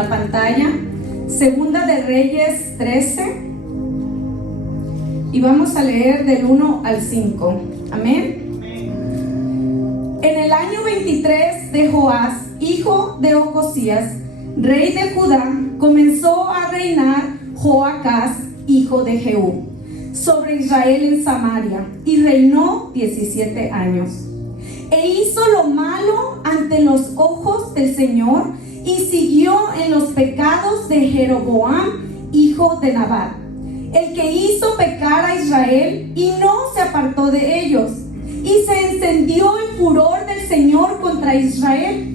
la pantalla, Segunda de Reyes 13, y vamos a leer del 1 al 5. Amén. En el año 23 de Joás, hijo de Ocosías, rey de Judá, comenzó a reinar Joacás, hijo de Jehú, sobre Israel en Samaria, y reinó 17 años. E hizo lo malo ante los ojos del Señor, y siguió en los pecados de Jeroboam, hijo de Nabat, el que hizo pecar a Israel, y no se apartó de ellos. Y se encendió el furor del Señor contra Israel,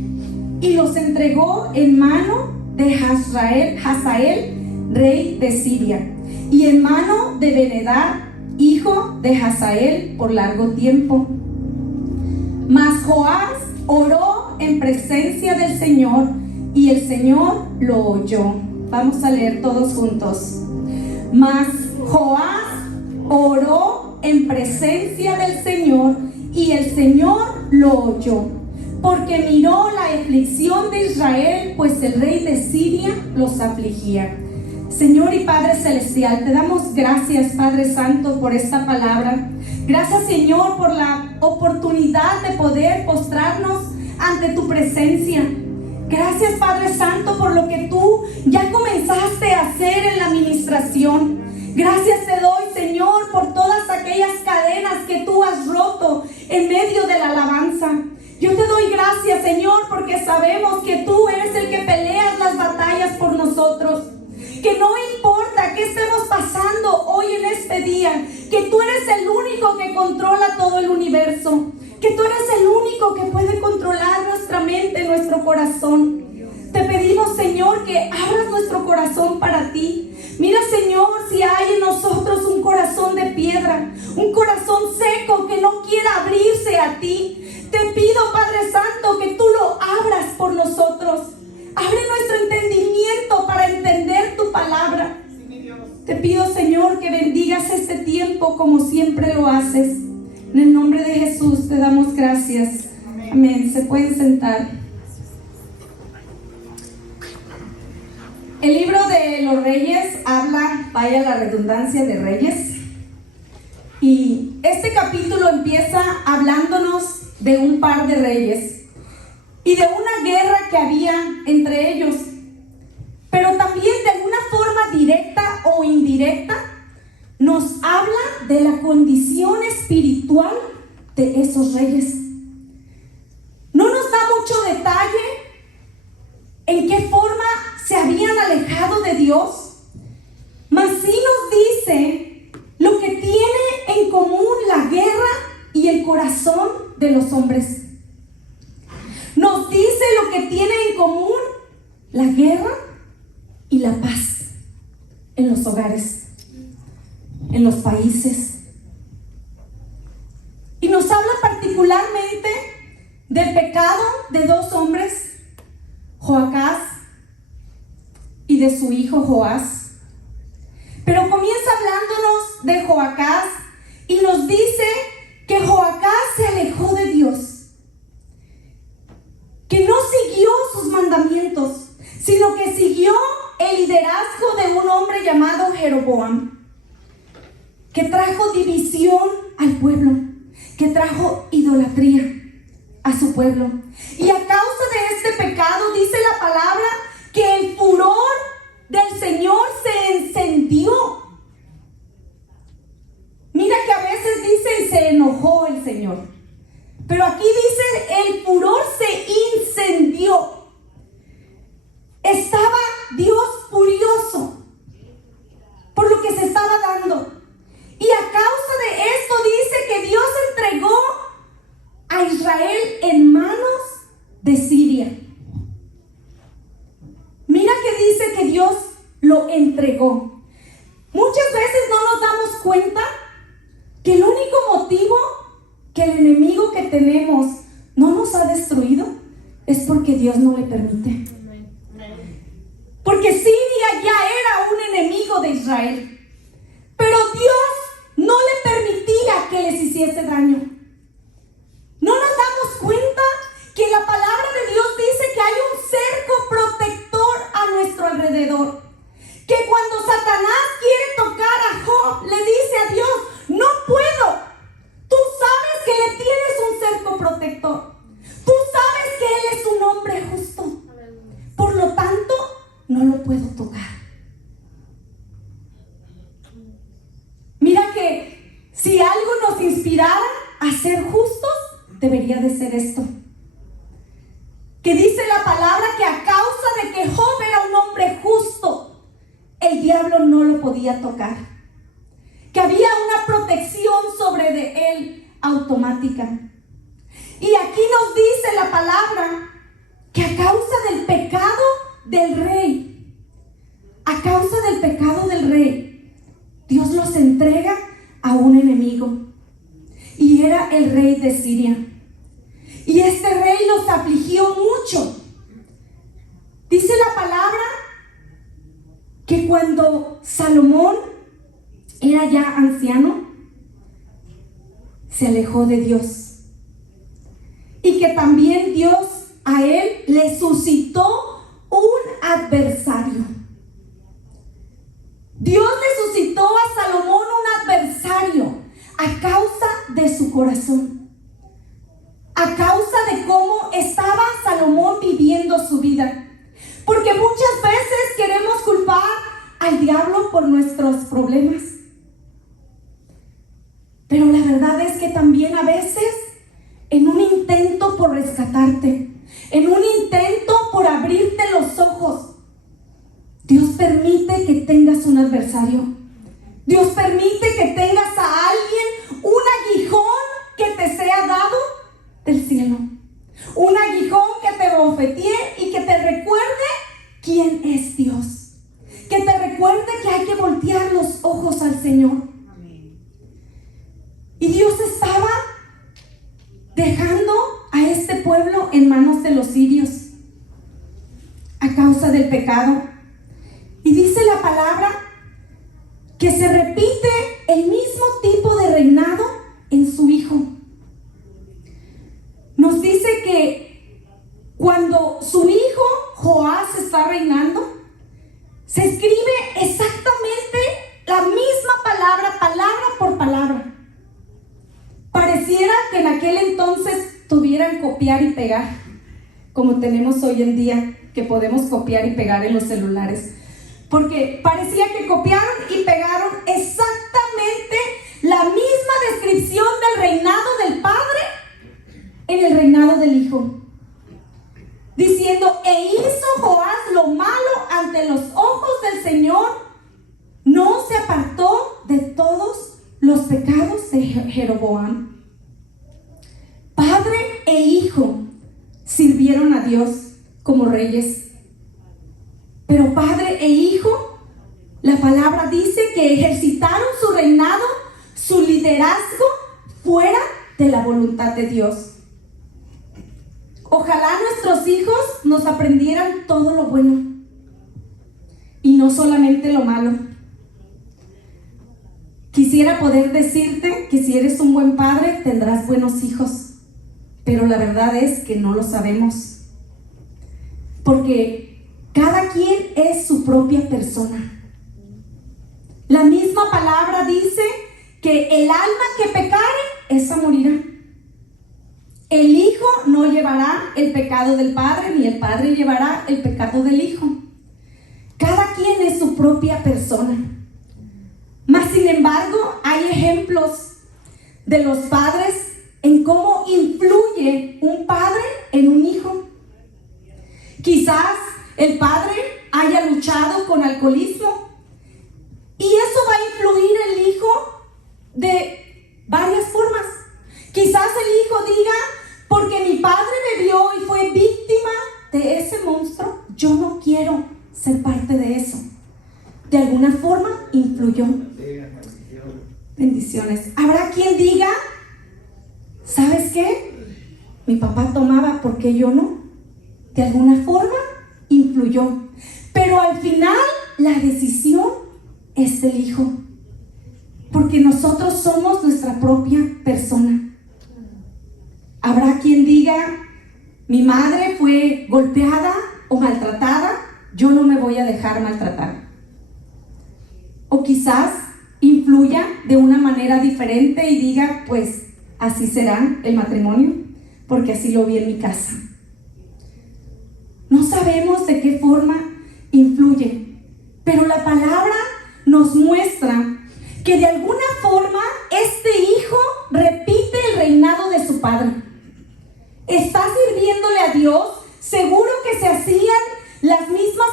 y los entregó en mano de Hazael, rey de Siria, y en mano de Ben-Hadad, hijo de Hazael, por largo tiempo. Mas Joás oró en presencia del Señor, y el Señor lo oyó. Vamos a leer todos juntos. Mas Joás oró en presencia del Señor, y el Señor lo oyó, porque miró la aflicción de Israel, pues el rey de Siria los afligía. Señor y Padre Celestial, te damos gracias, Padre Santo, por esta palabra. Gracias, Señor, por la oportunidad de poder postrarnos ante tu presencia. Gracias, Padre Santo, por lo que tú ya comenzaste a hacer en la administración. Gracias te doy, Señor, por todas aquellas cadenas que tú has roto en medio de la alabanza. Yo te doy gracias, Señor, porque sabemos que tú eres el que peleas las batallas por nosotros. Que no importa qué estemos pasando hoy en este día, que tú eres el único que controla todo el universo, que tú eres el único que puede controlar nuestra mente, nuestro corazón. Te pedimos, Señor, que abras nuestro corazón para ti. Mira, Señor, si hay en nosotros un corazón de piedra, un corazón seco que no quiera abrirse a ti, te pido, Padre Santo, que tú lo abras por nosotros. Abre nuestro entendimiento para entender tu palabra. Te pido, Señor, que bendigas este tiempo como siempre lo haces. En el nombre de Jesús te damos gracias. Amén. Se pueden sentar. El libro de los Reyes habla, vaya la redundancia, de reyes. Y este capítulo empieza hablándonos de un par de reyes y de una guerra que había entre ellos, pero también de alguna forma directa o indirecta nos habla de la condición espiritual de esos reyes. No nos da mucho detalle en qué forma se habían alejado de Dios, mas sí nos dice lo que tiene en común la guerra y el corazón de los hombres. Nos dice lo que tiene en común la guerra y la paz en los hogares, en los países. Y nos habla particularmente del pecado de dos hombres, Joacás y de su hijo Joás. Pero comienza hablándonos de Joacás y nos dice que Joacás se alejó de Dios, que no siguió sus mandamientos, sino que siguió el liderazgo de un hombre llamado Jeroboam, que trajo división al pueblo, que trajo idolatría a su pueblo. Y a causa de este pecado, dice la palabra, que el furor del Señor se encendió. Mira que a veces dicen se enojó el Señor, pero aquí dice el furor se incendió. Estaba Dios furioso por lo que se estaba dando. Y a causa de esto dice que Dios entregó a Israel en manos de Siria. Mira que dice que Dios lo entregó. Muchas veces no nos damos cuenta que el único motivo que el enemigo que tenemos no nos ha destruido es porque Dios no le permite. Porque Siria ya era un enemigo de Israel, pero Dios no le permitía que les hiciese daño. No nos damos cuenta que la palabra de Dios dice que hay un cerco protector a no lo puedo tocar. Mira que si algo nos inspirara a ser justos, debería de ser esto. Que dice la palabra que a causa de que Job era un hombre justo, el diablo no lo podía tocar. Que había una protección sobre de él automática. Y aquí nos dice la palabra que a causa del pecado del rey, a causa del pecado del rey, Dios los entrega a un enemigo. Y era el rey de Siria. Y este rey los afligió mucho. Dice la palabra que cuando Salomón era ya anciano, se alejó de Dios. Y que también Dios a él le suscitó un adversario. Dios le suscitó a Salomón un adversario a causa de su corazón. A causa de cómo estaba Salomón viviendo su vida. Porque muchas veces queremos culpar al diablo por nuestros problemas. Pero la verdad es que también a veces, en un intento por rescatarte, en un intento por abrirte los ojos, Dios permite que tengas un adversario. Dios permite que tengas a alguien, un aguijón que te sea dado del cielo. Un aguijón que te bofetee y que te recuerde quién es Dios. Que te recuerde que hay que voltear los ojos al Señor. Amén. Y Dios estaba dejando a este pueblo en manos de los sirios a causa del pecado. Y dice la palabra que se repite el mismo tipo de reinado en su hijo. Nos dice que cuando su hijo Joás está reinando, se escribe exactamente la misma palabra, palabra por palabra. Pareciera que en aquel entonces tuvieran copiar y pegar, como tenemos hoy en día, que podemos copiar y pegar en los celulares. Porque parecía que copiaron y pegaron exactamente la misma descripción del reinado del Padre en el reinado del Hijo, diciendo: e hizo Joás lo malo ante los ojos del Señor, no se apartó de todos los pecados de Jeroboam. Padre e hijo sirvieron a Dios como reyes, pero padre e hijo, la palabra dice que ejercitaron su reinado, su liderazgo fuera de la voluntad de Dios. Ojalá nuestros hijos nos aprendieran todo lo bueno y no solamente lo malo. Quisiera poder decirte que si eres un buen padre tendrás buenos hijos, pero la verdad es que no lo sabemos, porque cada quien es su propia persona. La misma palabra dice que el alma que pecare, esa morirá. El hijo no llevará el pecado del padre, ni el padre llevará el pecado del hijo. Cada quien es su propia persona. Mas sin embargo, hay ejemplos de los padres en cómo influye un padre en un hijo. Quizás el padre haya luchado con alcoholismo y eso va a influir en el hijo de varias formas. Quizás el hijo diga: porque mi padre bebió y fue víctima de ese monstruo, yo no quiero ser parte de eso. De alguna forma influyó. Bendiciones. Habrá quien diga: ¿sabes qué? Mi papá tomaba, ¿por qué yo no? De alguna forma influyó. Pero al final la decisión es del hijo, porque nosotros somos nuestra propia persona. Habrá quien diga: mi madre fue golpeada o maltratada, yo no me voy a dejar maltratar. O quizás influya de una manera diferente y diga: pues así será el matrimonio, porque así lo vi en mi casa. No sabemos de qué forma influye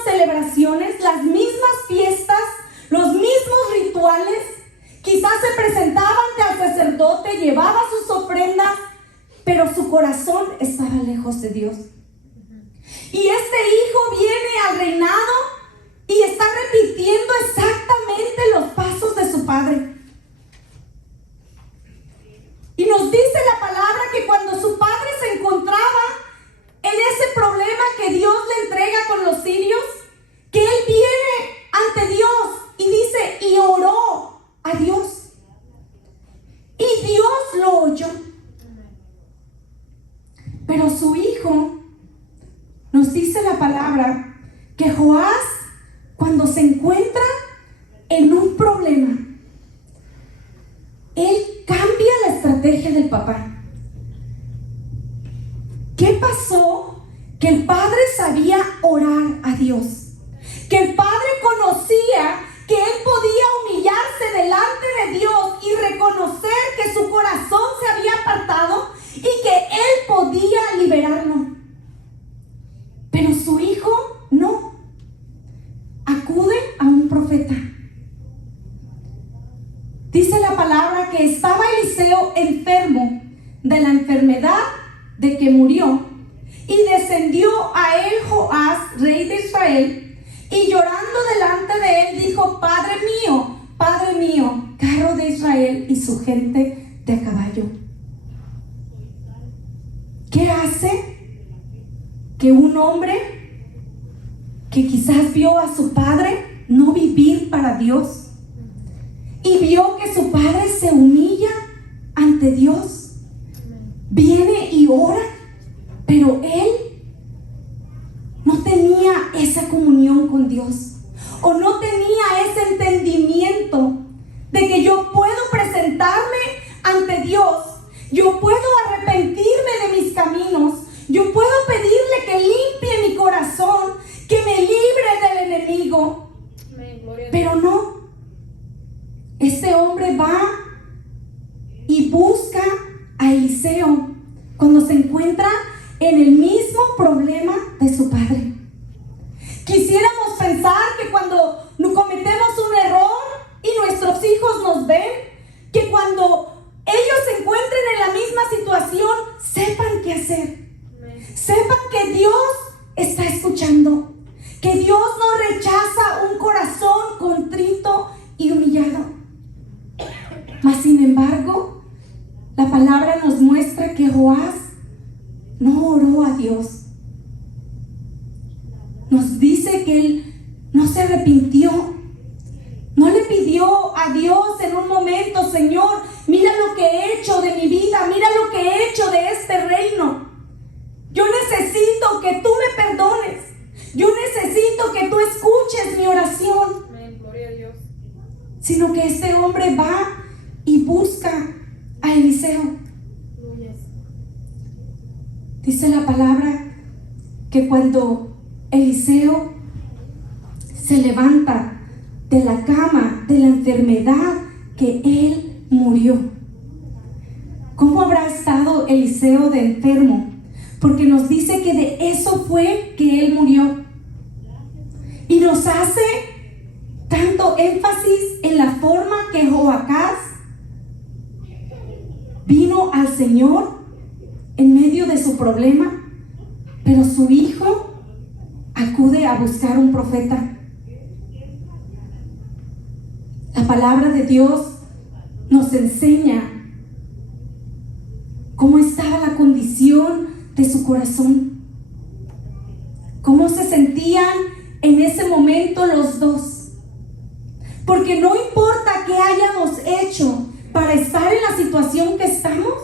celebraciones, las mismas fiestas, los mismos rituales. Quizás se presentaba ante el sacerdote, llevaba sus ofrendas, pero su corazón estaba lejos de Dios. Y este hijo viene al reinado y está repitiendo exactamente los pasos de su padre. Y nos dice la palabra que cuando su padre se encontraba en ese problema que Dios le entrega con los sirios, que él viene ante Dios y dice, y oró a Dios. Y Dios lo oyó. Pero su hijo, nos dice la palabra, que Joás, cuando se encuentra en un problema, él cambia la estrategia del papá. ¿Qué pasó? Que el padre sabía orar a Dios, que el padre conocía que él podía humillarse delante de Dios y reconocer que su corazón se había apartado y que él podía liberarlo. Pero su hijo no. Acude a un profeta. Dice la palabra que estaba Eliseo enfermo de la enfermedad de que murió, y descendió a él Joás, rey de Israel, y llorando delante de él dijo: Padre mío, carro de Israel y su gente de a caballo. ¿Qué hace que un hombre que quizás vio a su padre no vivir para Dios y vio que su padre se humilla ante Dios, viene y ora, pero él no tenía esa comunión con Dios, o no tenía ese entendimiento de que yo puedo presentarme ante Dios, yo puedo arrepentirme de mis caminos, yo puedo pedirle que limpie mi corazón, que me libre del enemigo. Pero no, este hombre va y busca a Eliseo cuando se encuentra en el mismo problema de su padre. Quisiéramos pensar que cuando cometemos un error y nuestros hijos nos ven, que cuando ellos se encuentren en la misma situación, sepan qué hacer. Sepan que Dios está escuchando, que Dios no rechaza un corazón contrito y humillado. Mas sin embargo, la palabra nos muestra que Joás no oró a Dios. Nos dice que él no se arrepintió, no le pidió a Dios en un momento: Señor, mira lo que he hecho de mi vida, mira lo que he hecho de este reino. Yo necesito que tú me perdones, yo necesito que tú escuches mi oración. Amén, gloria a Dios. Sino que este hombre va y busca a Eliseo. Dice la palabra que cuando Eliseo se levanta de la cama, de la enfermedad que él murió. ¿Cómo habrá estado Eliseo de enfermo? Porque nos dice que de eso fue que él murió. Y nos hace tanto énfasis en la forma que Joacás vino al Señor en medio de su problema, pero su hijo acude a buscar un profeta. La palabra de Dios nos enseña cómo estaba la condición de su corazón, cómo se sentían en ese momento los dos. Porque no importa qué hayamos hecho para estar en la situación que estamos,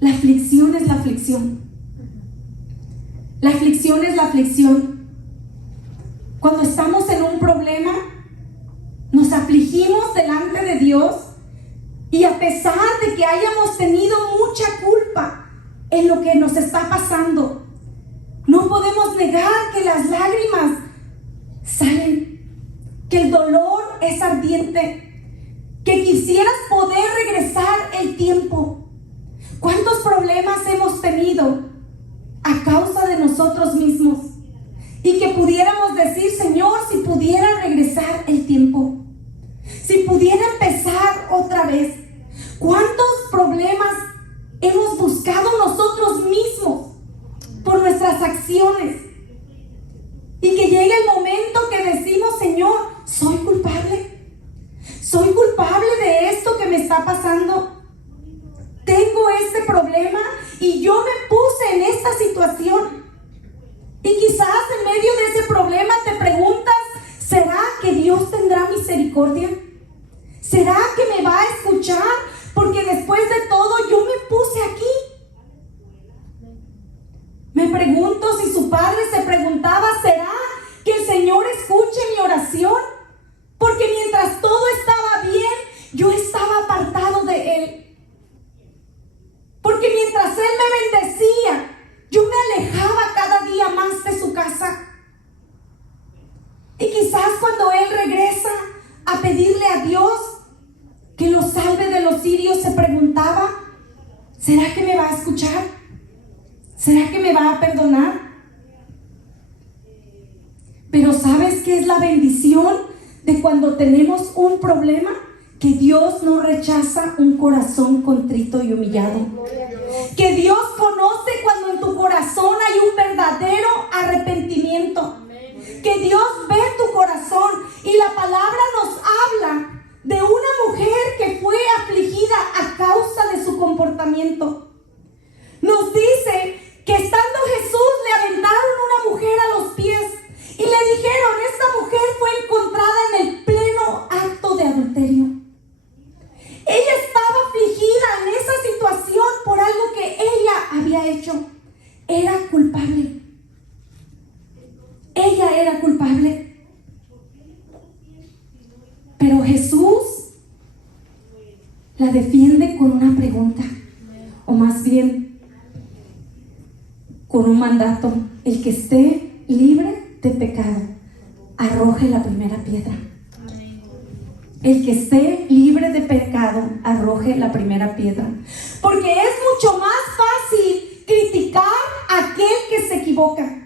la aflicción es la aflicción. La aflicción es la aflicción. Cuando estamos en un problema, nos afligimos delante de Dios, y a pesar de que hayamos tenido mucha culpa en lo que nos está pasando, no podemos negar que las lágrimas salen, que el dolor es ardiente, que quisieras poder regresar el tiempo. ¿Cuántos problemas hemos tenido a causa de nosotros mismos? Y que pudiéramos decir: Señor, si pudiera regresar el tiempo, si pudiera empezar otra vez. ¿Cuántos problemas hemos buscado nosotros mismos por nuestras acciones? Y que llegue el momento que decimos: Señor, soy culpable de esto que me está pasando. Tengo este problema y yo me puse en esta situación. Y quizás en medio de ese problema te preguntas: ¿será que Dios tendrá misericordia? ¿Será que me va a escuchar? Porque después de todo yo me puse aquí. Me pregunto si su padre se preguntaba: ¿será que el Señor escuche mi oración? Porque mientras todo estaba bien, yo estaba apartado de Él. Porque mientras Él me bendecía, yo me alejaba cada día más de su casa. Y quizás cuando Él regresa a pedirle a Dios que lo salve de los sirios, se preguntaba: ¿será que me va a escuchar? ¿Será que me va a perdonar? Pero ¿sabes qué es la bendición de cuando tenemos un problema? Que Dios no rechaza un corazón contrito y humillado. Que Dios conoce cuando en tu corazón hay un verdadero arrepentimiento. Que Dios ve tu corazón. Y la palabra nos habla de una mujer que fue afligida a causa de su comportamiento. Nos dice que estando Jesús le aventaron una mujer a los pies y le dijeron: esta mujer fue encontrada en el pleno acto de adulterio. Ella estaba afligida en esa situación por algo que ella había hecho. Era culpable. Ella era culpable. Pero Jesús la defiende con una pregunta, o más bien con un mandato: el que esté libre de pecado, arroje la primera piedra. El que esté libre de pecado, arroje la primera piedra. Porque es mucho más fácil criticar a aquel que se equivoca. Es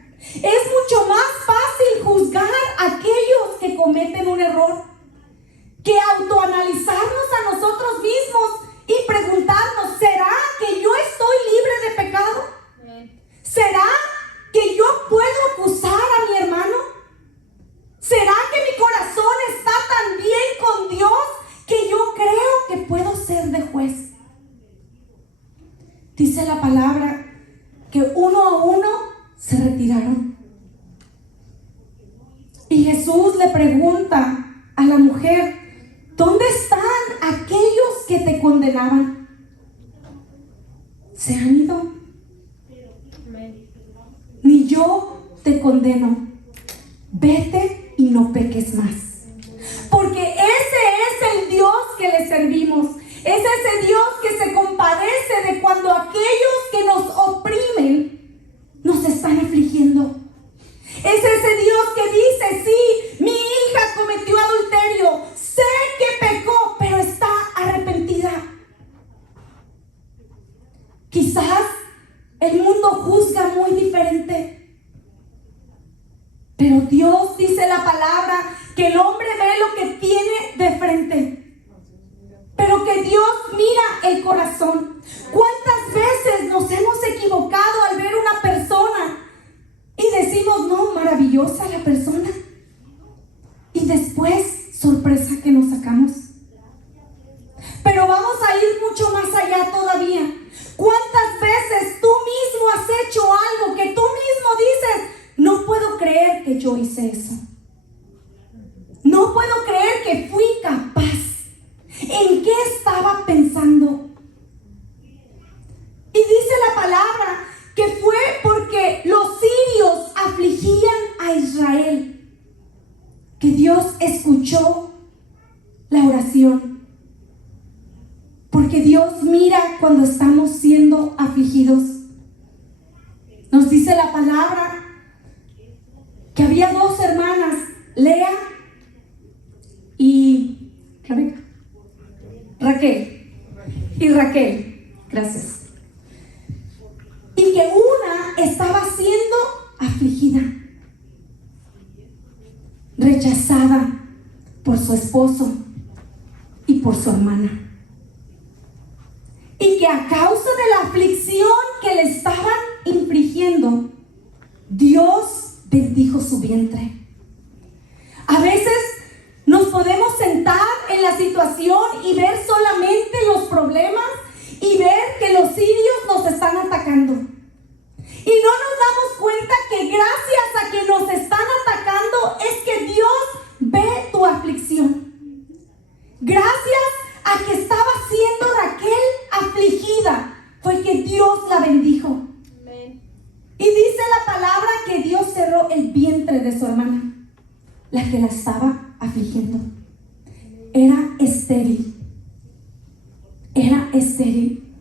mucho más fácil juzgar a aquellos que cometen un error, que autoanalizarnos a nosotros mismos y preguntarnos: ¿será que yo estoy libre de pecado? ¿Será que yo puedo acusar a mi hermano? ¿Será que mi corazón está tan bien con Dios que yo creo que puedo ser de juez? Dice la palabra que uno a uno se retiraron. Y Jesús le pregunta a la mujer: ¿dónde están aquellos que te condenaban? ¿Se han ido? Ni yo te condeno. Vete y no peques más. Porque ese es el Dios que le servimos. Es ese Dios que se compadece de cuando aquellos que nos oprimen nos están afligiendo. Es ese Dios que dice: sí, mi hija cometió adulterio, sé que pecó, pero está arrepentida. Quizás el mundo juzga muy diferente, pero Dios dice la palabra que el hombre ve lo que tiene de frente, pero que Dios mira el corazón. ¿Cuántas veces nos hemos equivocado al ver una persona y decimos: no, maravillosa la persona? Y después, sorpresa que nos sacamos. Pero vamos a ir mucho más allá todavía. ¿Cuántas veces tú mismo has hecho algo que tú mismo dices: no puedo creer que yo hice eso? No puedo creer que fui capaz. ¿En qué estaba pensando? Y dice la palabra que fue porque los sirios afligían a Israel, que Dios escuchó la oración. Porque Dios mira cuando estamos siendo afligidos. Nos dice la palabra que había dos hermanas, Lea y Rebeca. Raquel, gracias. Y que una estaba siendo afligida. rechazada por su esposo y por su hermana. Y que a causa de la aflicción que le estaban infligiendo, Dios bendijo su vientre. A veces nos podemos sentar en la situación y ver solamente los problemas y ver que los sirios nos están atacando. Y no nos damos cuenta que gracias a que nos están atacando es que Dios ve tu aflicción. Gracias a que estaba siendo Raquel afligida, fue que Dios la bendijo. Amén. Y dice la palabra que Dios cerró el vientre de su hermana, la que la estaba afligiendo. Era estéril. Era estéril.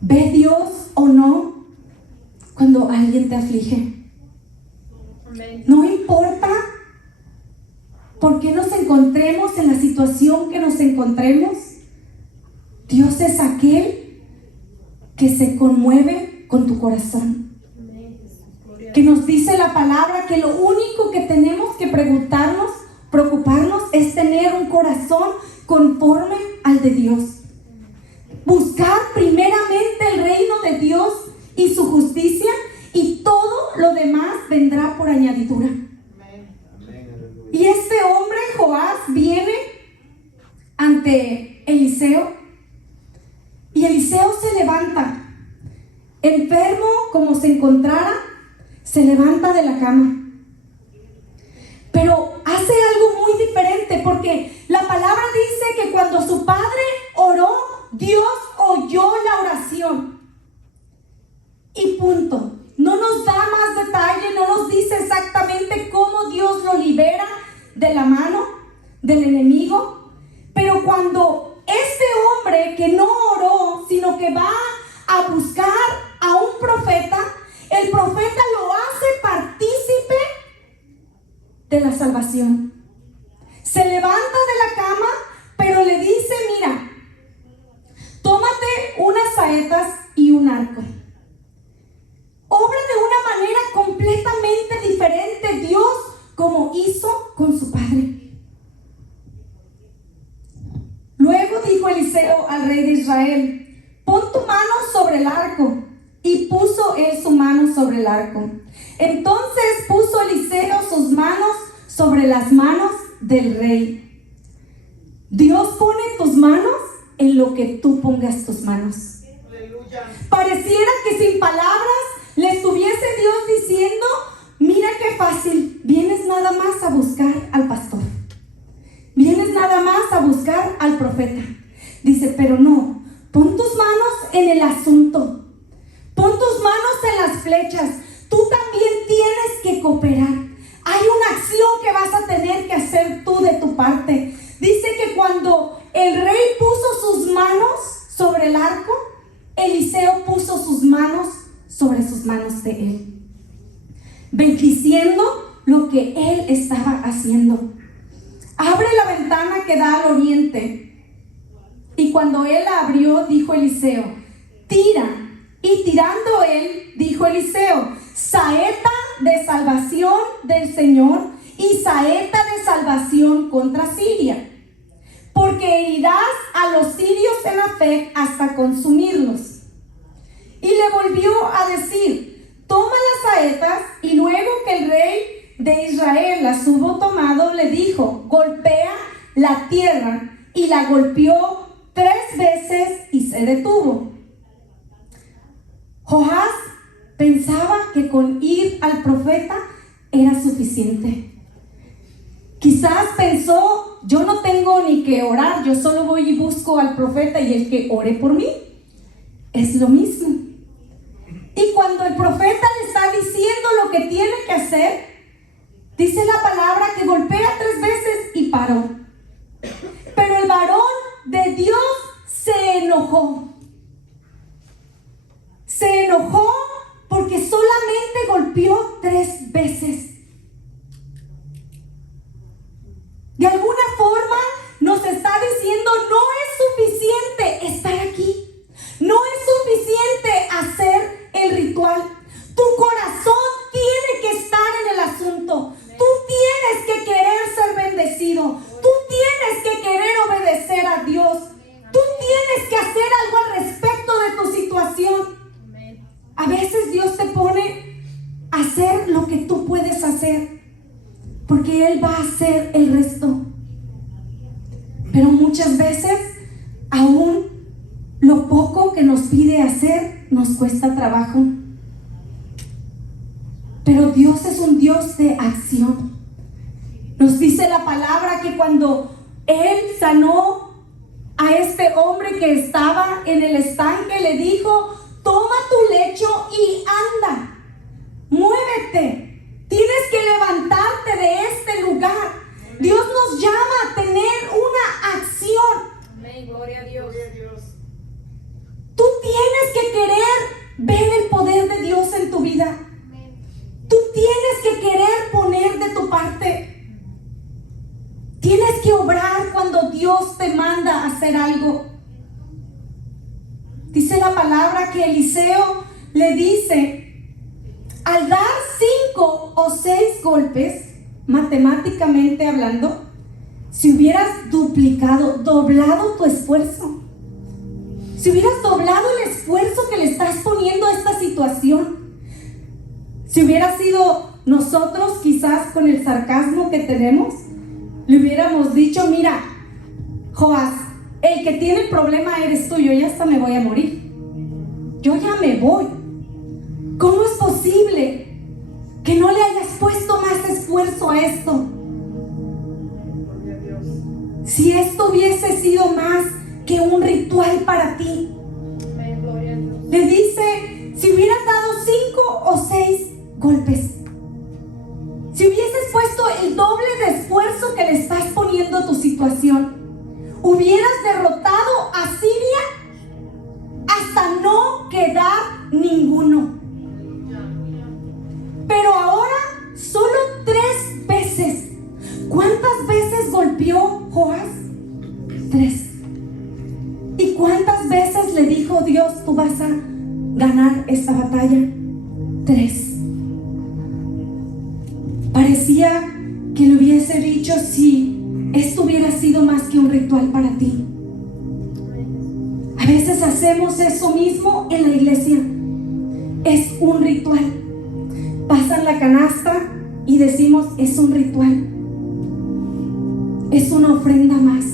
¿Ve Dios o no cuando alguien te aflige? Amén. No importa por qué nos encontremos en la situación que nos encontremos, Dios es aquel que se conmueve con tu corazón. Que nos dice la palabra que lo único que tenemos que preocuparnos es tener un corazón conforme al de Dios. Buscar primeramente el reino de Dios y su justicia, y todo lo demás vendrá por añadidura. Y este hombre, Joás, viene ante Eliseo, y Eliseo se levanta, enfermo como se encontrara, se levanta de la cama. Pero hace algo muy diferente, porque la palabra dice que cuando su padre oró, Dios oyó la oración. Y punto. No nos da más detalle, no nos dice exactamente cómo Dios lo libera de la mano del enemigo. Pero cuando este hombre que no oró, sino que va a buscar a un profeta, el profeta lo hace partícipe de la salvación. Se levanta de la cama, pero le dice: mira, tómate unas saetas y un arco. Obra de una manera completamente diferente Dios como hizo con su padre. Luego dijo Eliseo al rey de Israel: pon tu mano sobre el arco. Y puso él su mano sobre el arco. Entonces puso Eliseo sus manos sobre las manos del rey. Dios pone tus manos en lo que tú pongas tus manos. Aleluya. Pareciera que sin palabras le estuviese Dios diciendo: mira qué fácil, vienes nada más a buscar al pastor, vienes nada más a buscar al profeta. Dice: pero no, pon tus manos en el asunto, pon tus manos en las flechas. Tú también tienes que cooperar. Hay una acción que vas a tener que hacer tú de tu parte. Dice que cuando el rey puso sus manos sobre el arco, Eliseo puso sus manos sobre sus manos de él, bendiciendo lo que él estaba haciendo. Abre la ventana que da al oriente. Y cuando él la abrió, dijo Eliseo: tira. Y tirando él, dijo Eliseo: saeta de salvación del Señor y saeta de salvación contra Siria, porque herirás a los sirios en Afec hasta consumirlos. Y le volvió a decir: toma las saetas. Y luego que el rey de Israel las hubo tomado, le dijo: golpea la tierra. Y la golpeó 3 veces y se detuvo. Joás pensaba que con ir al profeta era suficiente. Quizás pensó: yo no tengo ni que orar, yo solo voy y busco al profeta y el que ore por mí. Es lo mismo. Y cuando el profeta le está diciendo lo que tiene que hacer, dice la palabra que golpea 3 veces y paró. Pero el varón de Dios se enojó. Se enojó porque solamente golpeó 3 veces. De alguna forma nos está diciendo: no es suficiente estar aquí. No es suficiente hacer el ritual. Tu corazón tiene que estar en el asunto. Tú tienes que querer hacer el resto. Pero muchas veces, aún lo poco que nos pide hacer, nos cuesta trabajo. Pero Dios es un Dios de acción. Nos dice la palabra que cuando Él sanó a este hombre que estaba en el estanque, le dijo: toma tu lecho y anda, muévete, tienes que levantarte de este lugar. Dios nos llama a tener una acción. Amén, gloria a Dios. Tú tienes que querer ver el poder de Dios en tu vida. Tú tienes que querer poner de tu parte. Tienes que obrar cuando Dios te manda a hacer algo. Dice la palabra que Eliseo le dice: al dar 5 o 6 golpes, matemáticamente hablando, si hubieras doblado tu esfuerzo, si hubieras doblado el esfuerzo que le estás poniendo a esta situación, si hubiera sido nosotros, quizás con el sarcasmo que tenemos, le hubiéramos dicho: mira, Joás, el que tiene el problema eres tú, yo ya hasta me voy a morir, yo ya me voy. ¿Cómo es posible que no le hayas puesto más esfuerzo a esto? Si esto hubiese sido más que un ritual para ti. Le dice: si hubieras dado 5 o 6 golpes, si hubieses puesto el doble de esfuerzo que le estás poniendo a tu situación, hubieras derrotado a Siria hasta no quedar ninguno. Pero ahora solo 3 veces. ¿Cuántas veces golpeó Joás? 3. ¿Y cuántas veces le dijo Dios: tú vas a ganar esta batalla? 3. Parecía que le hubiese dicho: si esto hubiera sido más que un ritual para ti. A veces hacemos eso mismo en la iglesia. Es un ritual. Pasan la canasta y decimos: es un ritual, es una ofrenda más.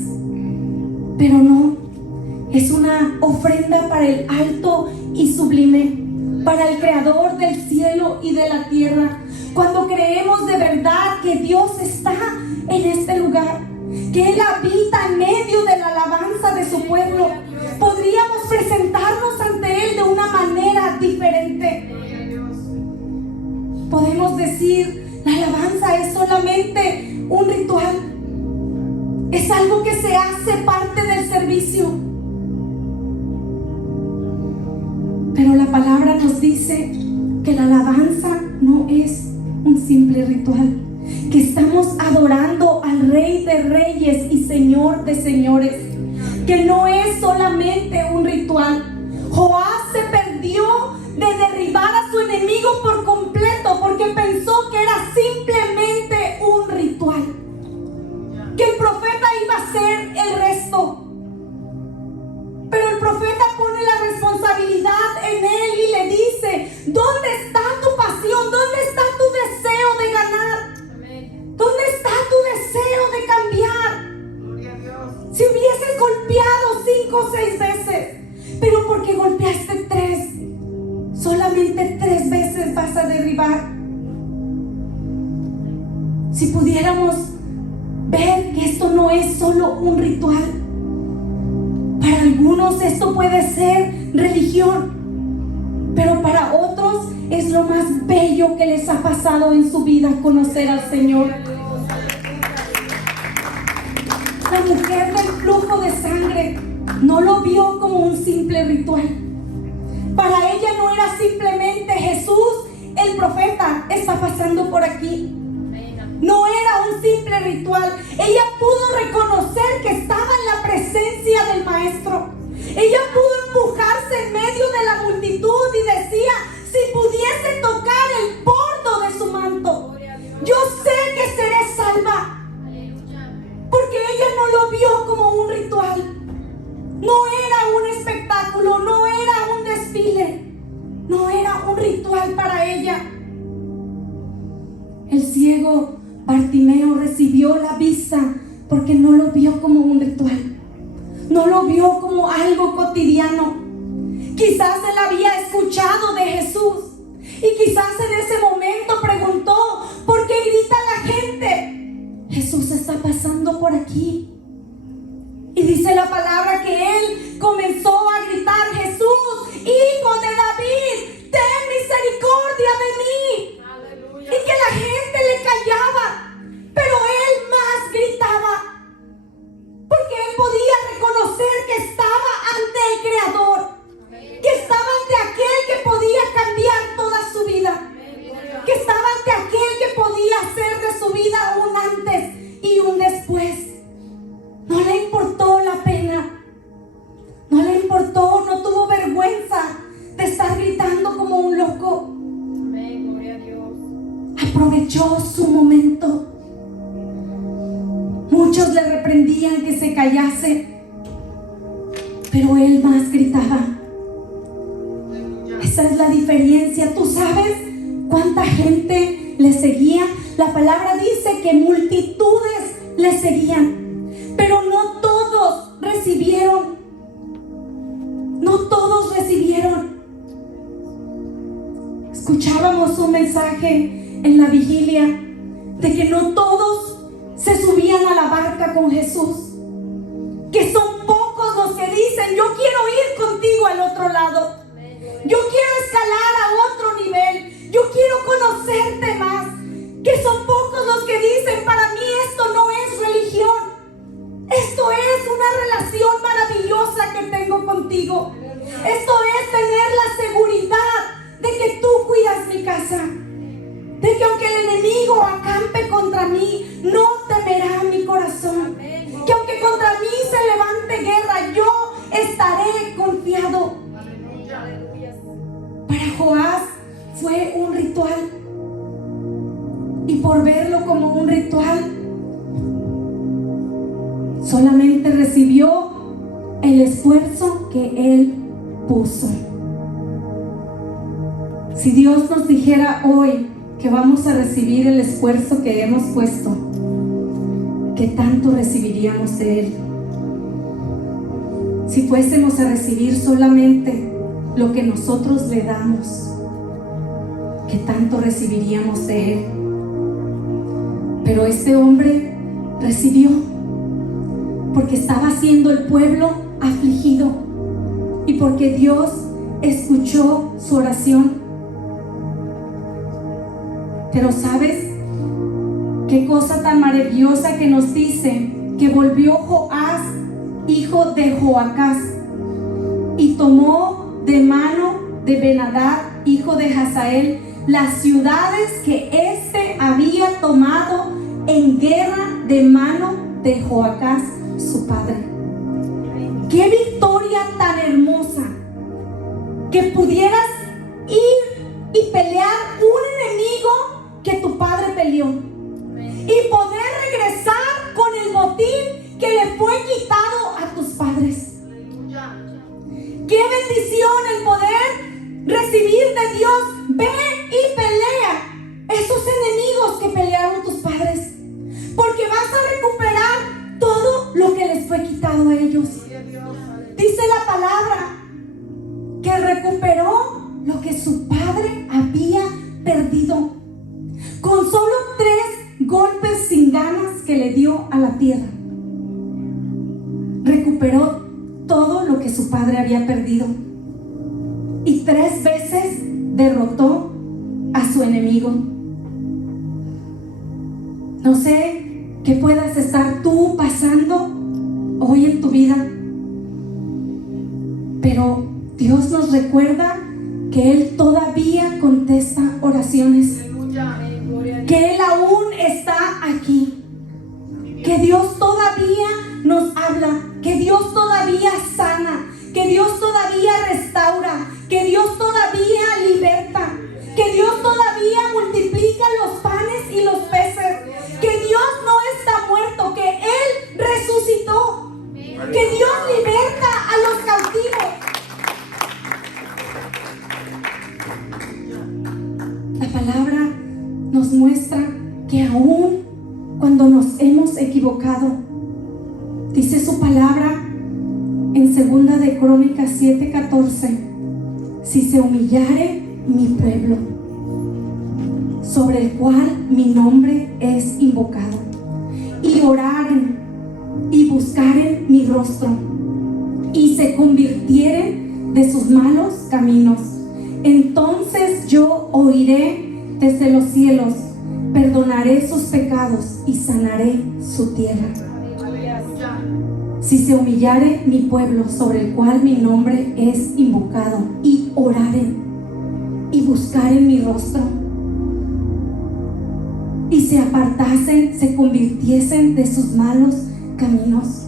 Pero no, es una ofrenda para el alto y sublime, para el creador del cielo y de la tierra. Cuando creemos de verdad que Dios está en este lugar, que Él habita en medio de la alabanza de su pueblo, podríamos presentarnos ante Él de una manera diferente. Podemos decir: la alabanza es solamente un ritual, es algo que se hace parte del servicio. Pero la palabra nos dice que la alabanza no es un simple ritual, que estamos adorando al Rey de Reyes y Señor de Señores, que no es solamente un ritual. Joás se perdió de derribar a su enemigo por completo porque pensó que era simplemente un ritual, que el profeta iba a hacer el resto. Pero el profeta pone la responsabilidad en él y le dice: ¿dónde está tu pasión? ¿Dónde está tu deseo de ganar? ¿Dónde está tu deseo de cambiar? Si hubieses golpeado 5 o 6 veces, pero porque golpeaste 3, solamente 3 veces vas a derribar. Si pudiéramos ver que esto no es solo un ritual. Para algunos esto puede ser religión, pero para otros es lo más bello que les ha pasado en su vida, conocer al Señor. La mujer del flujo de sangre no lo vio como un simple ritual. Para ella no era simplemente: Jesús, el profeta, está pasando por aquí. No era un simple ritual. Ella pudo reconocer que estaba en la presencia del Maestro. Ella pudo empujarse en medio de la multitud y decía: si pudiese tocar el bordo de su manto, yo sé que seré salva. Porque ella no lo vio como un ritual. No era un espectáculo, no era un desfile, no era un ritual para ella. El ciego Bartimeo recibió porque no lo vio como un ritual, no lo vio como algo cotidiano. Quizás él había escuchado de Jesús y quizás en ese momento preguntó: ¿por qué grita la gente? Jesús está pasando por aquí. Y dice la palabra que él comenzó a gritar: Jesús, Hijo de David, ten misericordia de mí. Aleluya. Y que la gente le callaba, pero él más gritaba, porque él podía reconocer que estaba ante el Creador, que estaba ante aquel que podía cambiar toda su vida, que estaba ante aquel que podía hacer de su vida un antes y un después. No le importó la pena, no le importó, no tuvo vergüenza de estar gritando como un loco. Amén, gloria a Dios. Aprovechó su momento. Muchos le reprendían que se callase, pero él más gritaba. Esa es la diferencia. ¿Tú sabes cuánta gente le seguía? La palabra dice que multitudes le seguían, pero no todos recibieron. No todos recibieron. Escuchábamos un mensaje en la vigilia de que no todos se subían a la barca con Jesús, que son pocos los que dicen: yo quiero ir contigo al otro lado, yo quiero escalar a otro nivel, yo quiero conocerte más. Que son pocos los que dicen: para mí esto no es religión, esto es una relación maravillosa que tengo contigo, esto es tener la seguridad de que tú cuidas mi casa, de que aunque el enemigo acampe contra mí, no temerá mi corazón, que aunque contra mí se levante guerra, yo estaré confiado. Para Joás fue un ritual, y por verlo como un ritual, solamente recibió el esfuerzo que él puso. Si Dios nos dijera hoy que vamos a recibir el esfuerzo que hemos puesto, ¿qué tanto recibiríamos de Él? Si fuésemos a recibir solamente lo que nosotros le damos, ¿qué tanto recibiríamos de Él? Pero este hombre recibió, porque estaba siendo el pueblo afligido y porque Dios escuchó su oración. Pero ¿sabes qué cosa tan maravillosa que nos dice? Que volvió Joás, hijo de Joacás, y tomó de mano de Ben-Hadad, hijo de Hazael, las ciudades que éste había tomado en guerra de mano de Joacás, su padre. ¡Qué victoria tan hermosa! Que pudieras ir y pelear un enemigo que tu padre peleó, y poder regresar con el botín que le fue quitado a tus padres. ¡Qué bendición el poder recibir de Dios! Ve y pelea esos enemigos que pelearon tus padres, porque vas a recuperar todo lo que les fue quitado a ellos. Dice la palabra que recuperó lo que su padre había perdido, con solo 3 golpes sin ganas que le dio a la tierra. Recuperó todo lo que su padre había perdido, y 3 veces derrotó a su enemigo. No sé qué puedas estar tú pasando hoy en tu vida, pero Dios nos recuerda que Él todavía contesta oraciones, que Él aún está aquí, que Dios todavía nos habla, que Dios todavía sana, que Dios todavía restaura, que Dios todavía liberta, que Dios todavía multiplica los panes y los peces, que Dios no está muerto, que Él resucitó, que Dios liberta a los cautivos. La palabra nos muestra que aún cuando nos hemos equivocado, Dice su palabra en 2 de Crónicas 7:14: si se humillare mi pueblo, sobre el cual mi nombre es invocado, y oraren y buscaren mi rostro, y se convirtieren de sus malos caminos, entonces yo oiré desde los cielos, perdonaré sus pecados y sanaré su tierra. Si se humillare mi pueblo, sobre el cual mi nombre es invocado, y oraren y buscaren mi rostro, y se apartasen, se convirtiesen de sus malos caminos.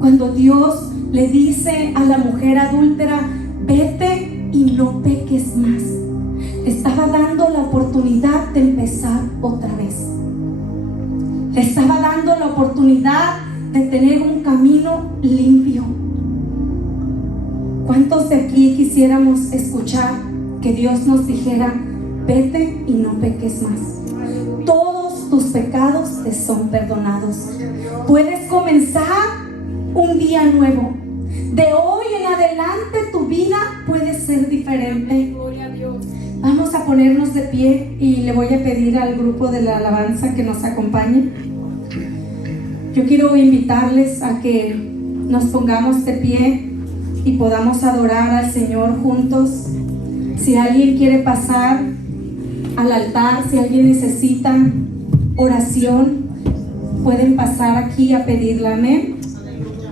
Cuando Dios le dice a la mujer adúltera: vete y no peques más, le estaba dando la oportunidad de empezar otra vez. Le estaba dando la oportunidad de tener un camino limpio. ¿Cuántos de aquí quisiéramos escuchar que Dios nos dijera: vete y no peques más? Todos tus pecados te son perdonados. Puedes comenzar un día nuevo. De hoy en adelante tu vida puede ser diferente. Vamos a ponernos de pie y le voy a pedir al grupo de la alabanza que nos acompañe. Yo quiero invitarles a que nos pongamos de pie y podamos adorar al Señor juntos. Si alguien quiere pasar al altar, si alguien necesita oración, pueden pasar aquí a pedirla. Amén.